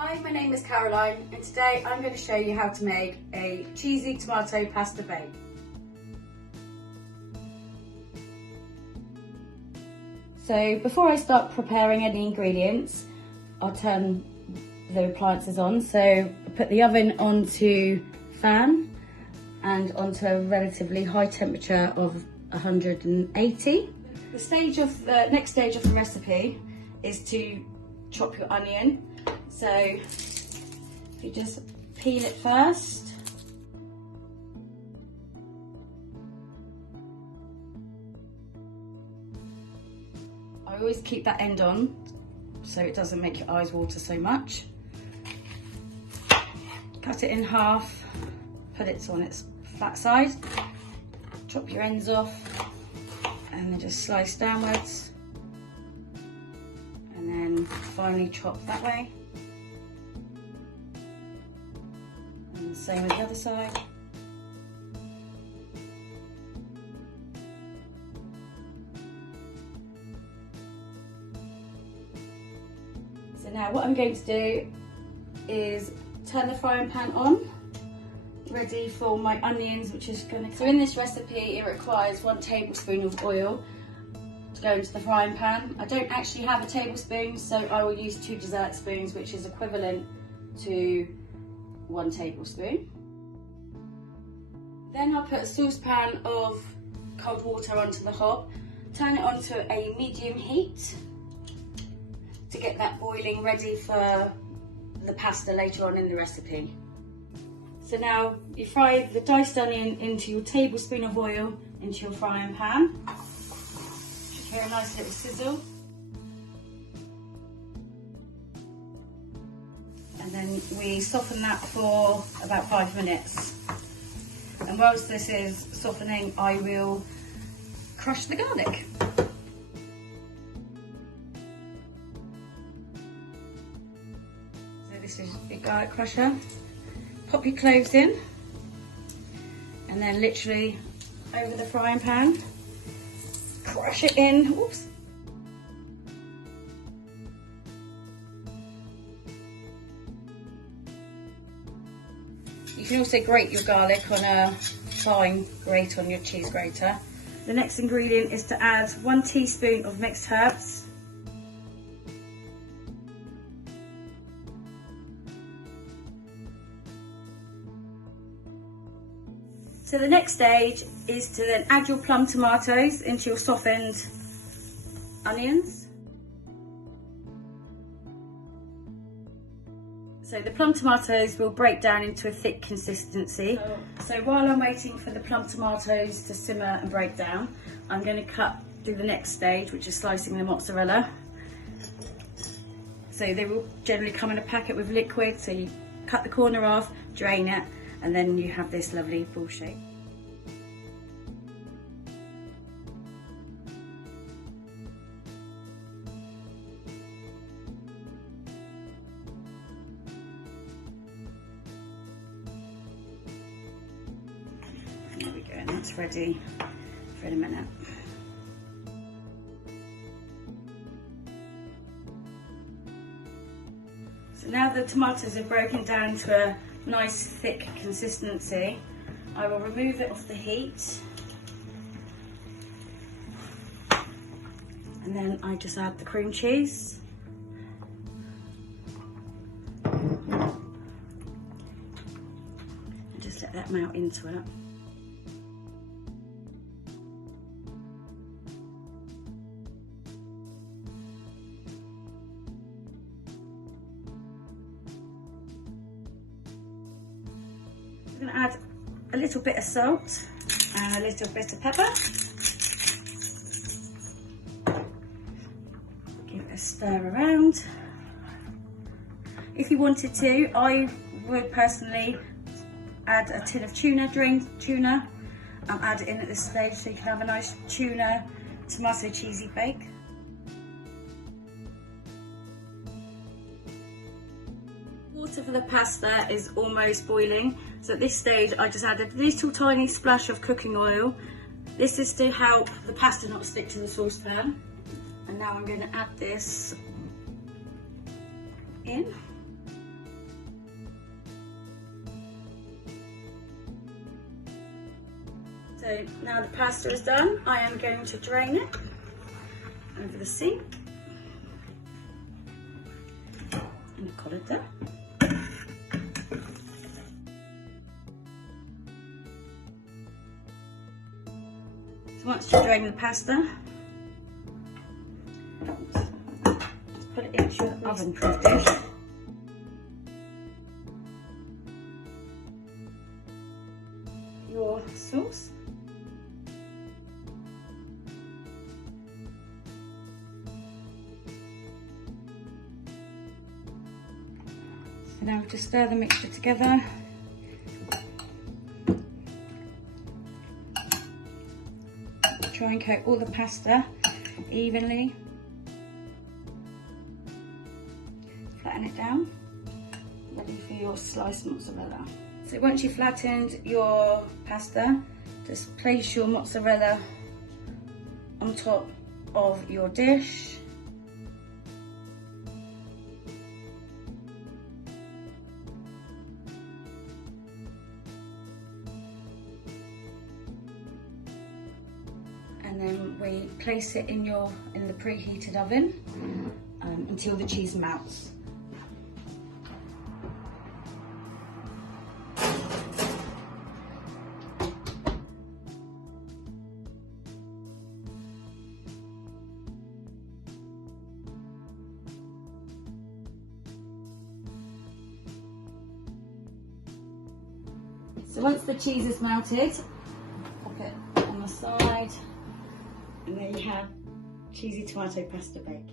Hi, my name is Caroline and today I'm going to show you how to make a cheesy tomato pasta bake. So before I start preparing any ingredients, I'll turn the appliances on. So I put the oven onto fan and onto a relatively high temperature of 180. The next stage of the recipe is to chop your onion. So if you just peel it first. I always keep that end on so it doesn't make your eyes water so much. Cut it in half, put it on its flat side, chop your ends off and then just slice downwards and then finally chop that way. And same with the other side. So now what I'm going to do is turn the frying pan on, ready for my onions, which is going to... So in this recipe it requires 1 tablespoon of oil to go into the frying pan. I don't actually have a tablespoon, so I will use 2 dessert spoons, which is equivalent to 1 tablespoon. Then I'll put a saucepan of cold water onto the hob, turn it onto a medium heat to get that boiling ready for the pasta later on in the recipe. So now you fry the diced onion into your tablespoon of oil into your frying pan. Should hear a nice little sizzle. And then we soften that for about 5 minutes. And whilst this is softening, I will crush the garlic. So this is your garlic crusher. Pop your cloves in and then literally over the frying pan, crush it in. Oops. You can also grate your garlic on a fine grate on your cheese grater. The next ingredient is to add 1 teaspoon of mixed herbs. So the next stage is to then add your plum tomatoes into your softened onions. So the plum tomatoes will break down into a thick consistency. So while I'm waiting for the plum tomatoes to simmer and break down, I'm going to cut through the next stage, which is slicing the mozzarella. So they will generally come in a packet with liquid, so you cut the corner off, drain it, and then you have this lovely ball shape. There we go, and that's ready for in a minute. So now the tomatoes are broken down to a nice thick consistency, I will remove it off the heat and then I just add the cream cheese. And just let that melt into it. I'm going to add a little bit of salt and a little bit of pepper. Give it a stir around. If you wanted to, I would personally add a tin of drained tuna, and add it in at this stage so you can have a nice tuna tomato cheesy bake. Water for the pasta is almost boiling, so at this stage I just add a little tiny splash of cooking oil. This is to help the pasta not stick to the saucepan. And now I'm going to add this in. So now the pasta is done, I am going to drain it over the sink in a colander. So once you drain the pasta, just put it into your oven-proof dish. Your sauce. So now just stir the mixture together. Try and coat all the pasta evenly. Flatten it down. Ready for your sliced mozzarella. So once you've flattened your pasta, just place your mozzarella on top of your dish. And then we place it in the preheated oven until the cheese melts. So once the cheese is melted, pop it on the side, and there you have cheesy tomato pasta bake.